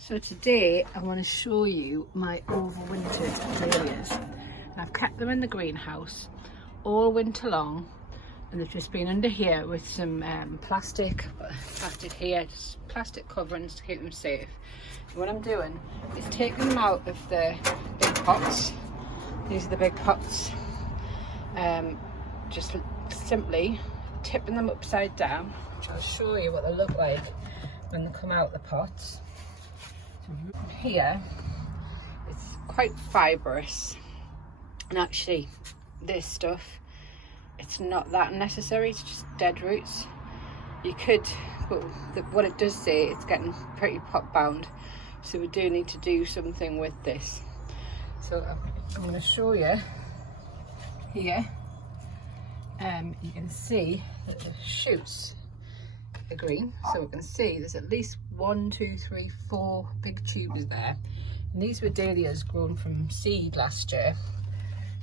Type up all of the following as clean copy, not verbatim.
So today I want to show you my overwintered dahlias. I've kept them in the greenhouse all winter long, and they've just been under here with some plastic here, just plastic coverings to keep them safe. And what I'm doing is taking them out of the big pots. These are the big pots. Just simply tipping them upside down, which I'll show you what they look like when they come out of the pots. Here it's quite fibrous, and actually this stuff, it's not that necessary, it's just dead roots. You could, but what it does say, it's getting pretty pot bound, so we do need to do something with this. So I'm going to show you here. You can see that the shoots are green, so we can see there's at least 1, 2, 3, 4 big tubers there, and these were dahlias grown from seed last year.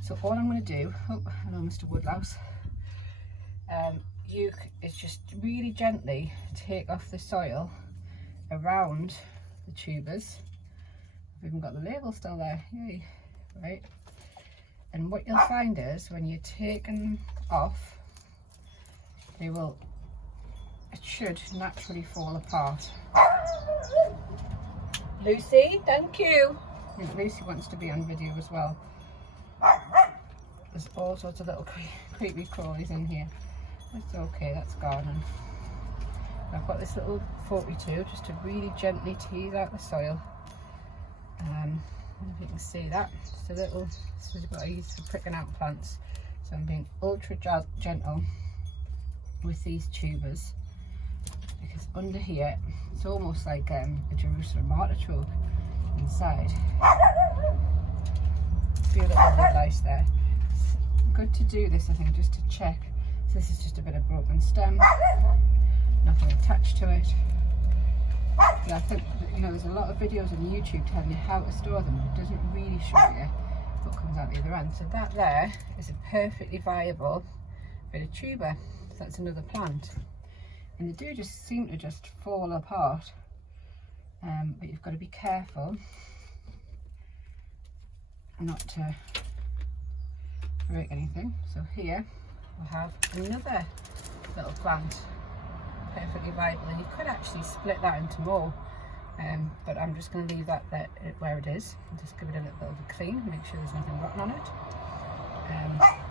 So all I'm going to do, oh hello Mr. Woodlouse, is just really gently take off the soil around the tubers. I've even got the label still there, yay, right? And what you'll find is when you take them off, it should naturally fall apart. Lucy, thank you. I think Lucy wants to be on video as well. There's all sorts of little creepy crawlies in here. That's okay, that's gardening. I've got this little 42 just to really gently tease out the soil. I don't know if you can see that. Just a little, this is what I use for pricking out plants. So I'm being ultra gentle with these tubers, because under here it's almost like a Jerusalem artichoke inside. See a little woodlice there. It's good to do this, I think, just to check. So this is just a bit of broken stem, nothing attached to it. Yeah, I think, you know, there's a lot of videos on YouTube telling you how to store them, but it doesn't really show you what comes out the other end. So that there is a perfectly viable bit of tuber. So that's another plant. And they do just seem to just fall apart, but you've got to be careful not to break anything. So here we have another little plant, perfectly viable, and you could actually split that into more, but I'm just going to leave that there where it is and just give it a little bit of a clean, make sure there's nothing rotten on it.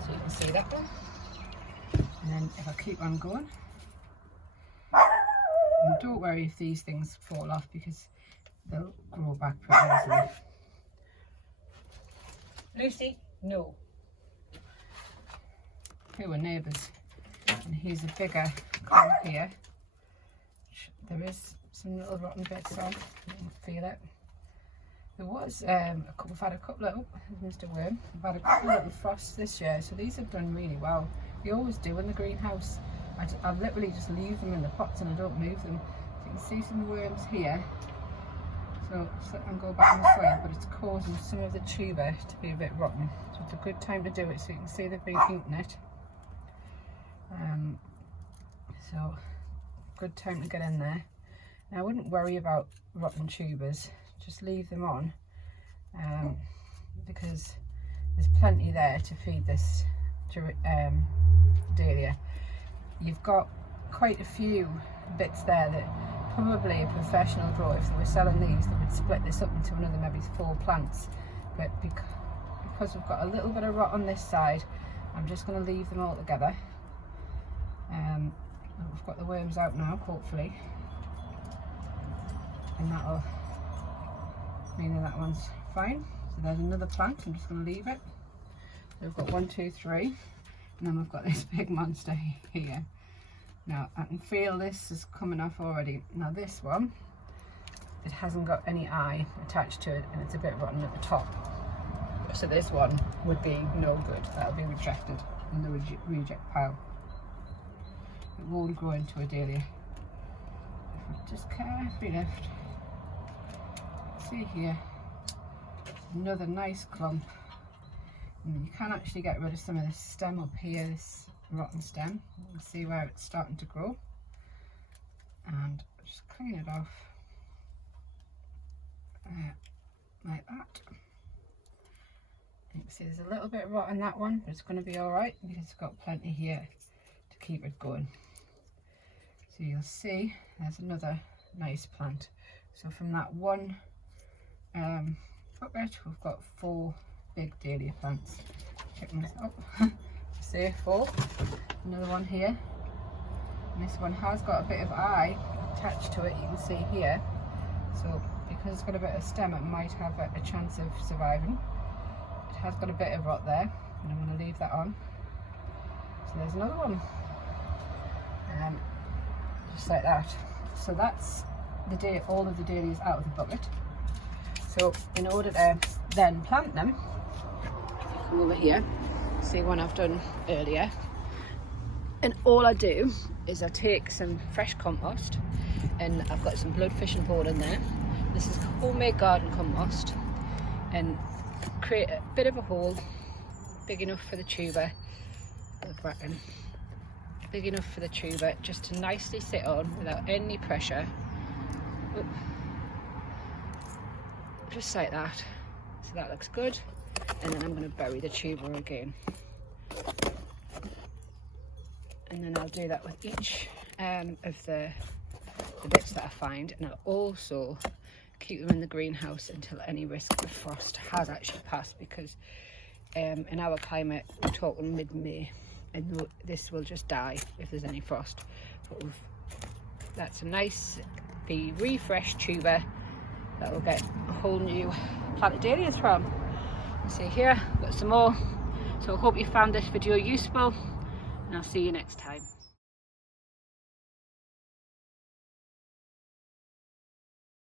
So you can see that one, and then if I keep on going, and don't worry if these things fall off, because they'll grow back pretty easily. Lucy, no. Here we're neighbours, and here's a bigger clump here. There is some little rotten bits on, you can feel it. There was we've had a couple of, Mr. Worm, we've had a couple of little frosts this year, so these have done really well. We always do in the greenhouse. I literally just leave them in the pots and I don't move them. So you can see some worms here. So let them go back in the soil, but it's causing some of the tuber to be a bit rotten. So it's a good time to do it, so you can see they've been eating it. So good time to get in there. Now I wouldn't worry about rotten tubers, just leave them on, because there's plenty there to feed this dahlia. You've got quite a few bits there that probably a professional grower, if they were selling these, they would split this up into another maybe 4 plants, but because we've got a little bit of rot on this side, I'm just going to leave them all together. We've got the worms out now, hopefully, and that'll mean that one's fine. So there's another plant, I'm just going to leave it. So we've got 1, 2, 3, and then we've got this big monster here. Now I can feel this is coming off already. Now this one, it hasn't got any eye attached to it, and it's a bit rotten at the top. So this one would be no good. That'll be rejected in the reject pile. It won't grow into a dahlia. If we just carefully lift, see here, another nice clump. And you can actually get rid of some of this stem up here, this rotten stem. You can see where it's starting to grow, and just clean it off. like that. You can see there's a little bit of rot in that one, but it's going to be all right because it's got plenty here to keep it going. So you'll see there's another nice plant. So from that one bucket, we've got 4 big dahlia plants. Checking this up. Say 4. Another one here. And this one has got a bit of eye attached to it, you can see here. So because it's got a bit of stem, it might have a chance of surviving. It has got a bit of rot there, and I'm going to leave that on. So there's another one. Just like that. So that's all of the dahlias out of the bucket. So in order to then plant them, come over here, see one I've done earlier, and all I do is I take some fresh compost, and I've got some bloodfish and bone in there. This is homemade garden compost, and create a bit of a hole big enough for the tuber, big enough for the tuber just to nicely sit on without any pressure. Oop. Just like that. So that looks good, and then I'm going to bury the tuber again, and then I'll do that with each of the bits that I find, and I'll also keep them in the greenhouse until any risk of frost has actually passed, because in our climate we're talking mid-May, and this will just die if there's any frost. But that's a nice, the refreshed tuber that will get a whole new plant of dahlias from. See here, got some more. So I hope you found this video useful, and I'll see you next time.